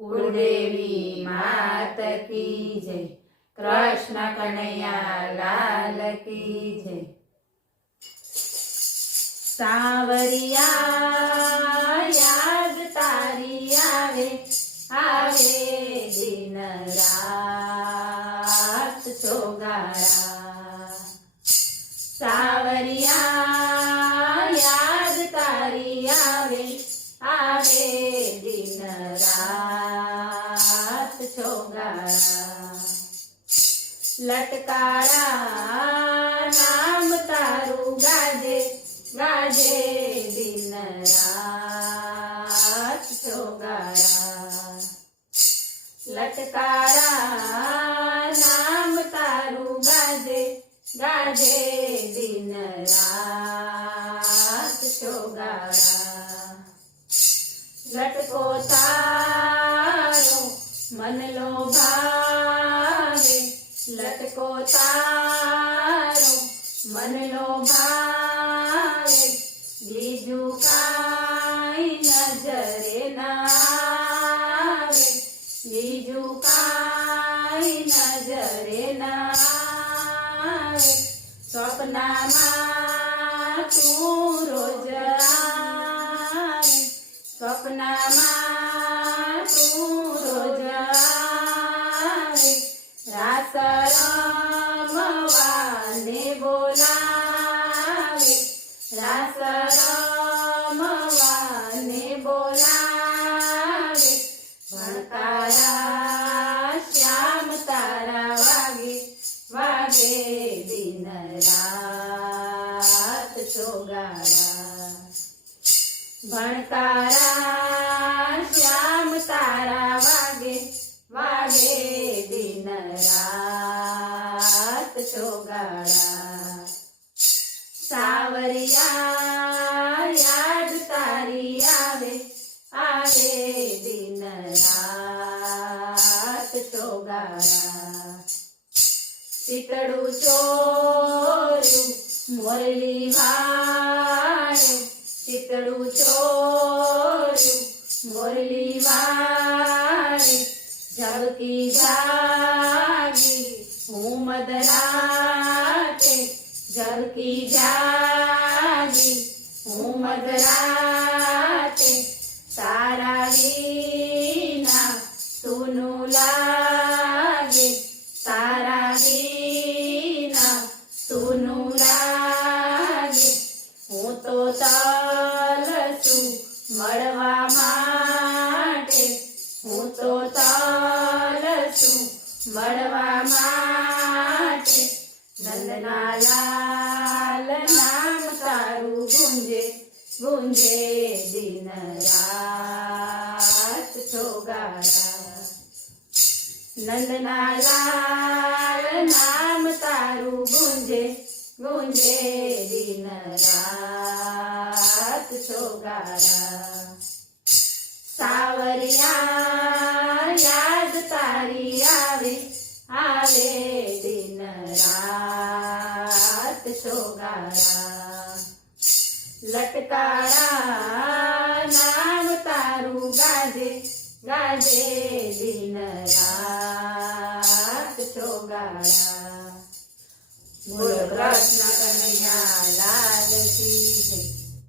कुलदेवी मात की जय। कृष्ण कन्हैया लाल की जय। सांवरिया याद तारी आवे आवे दिन रात सोगारा। सांवरिया याद तारी आवे आवे दिन रात सोगारा। लटकारा नाम तारू गाजे गाजे दिन रात सोगारा। लटकारा नाम तारू गाजे गाजे दिन रात सोगारा। लटको तारो मन लो भावे लटको तारो मन लो भावे बीजू काई नजरे ना आवे बीजू काई नजरे ना आवे। सपना मां तू रोज आवे सपना मां तू रोज आवे। रास रमवाने बोलावे रास रमवाने बोलावे। भणकारा श्याम तारा वागे वागे दिन रात सोगारा। भणकारा श्याम तारा वागे वागे दिन रात सोगारा। सावरिया याद तारी आवे आवे दिन रात सोगारा। शीतळू चोर्यू मोरली वाळ्यो शीतळू चोर्यू मोरली वाळे। झबकी जागी हूँ मदराते झबकी जागी हूँ मदराते। तारा वीना सुनू लागे तारा वीना सुनू लागे। हूँ तो तलसू મળવા માટે હું તો તલસુ મળવા માટે। નંદના લાલ નામ તારું ગુંજે ગુંજે દિન રાત સોગારા। નંદના લાલ નામ તારું ગુંજે ગુંજે દિન રાત સોગારા। सावरिया याद तारी आवे आवे दिन रात सोगारा। लटकारा नाम तारू गाजे गाजे दिन रात सोगारा। बोलो कृष्ण कन्हैया लाल की जय।